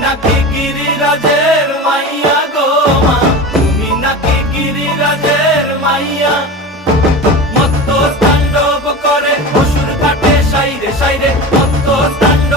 নাকি গিরিরাজের মাইয়া গো মা, তুমি নাকি গিরিরাজের মাইয়া। মত্ত তাণ্ডব করে অসুর কাটে সাইরে সাইরে, মত্ত তাণ্ডব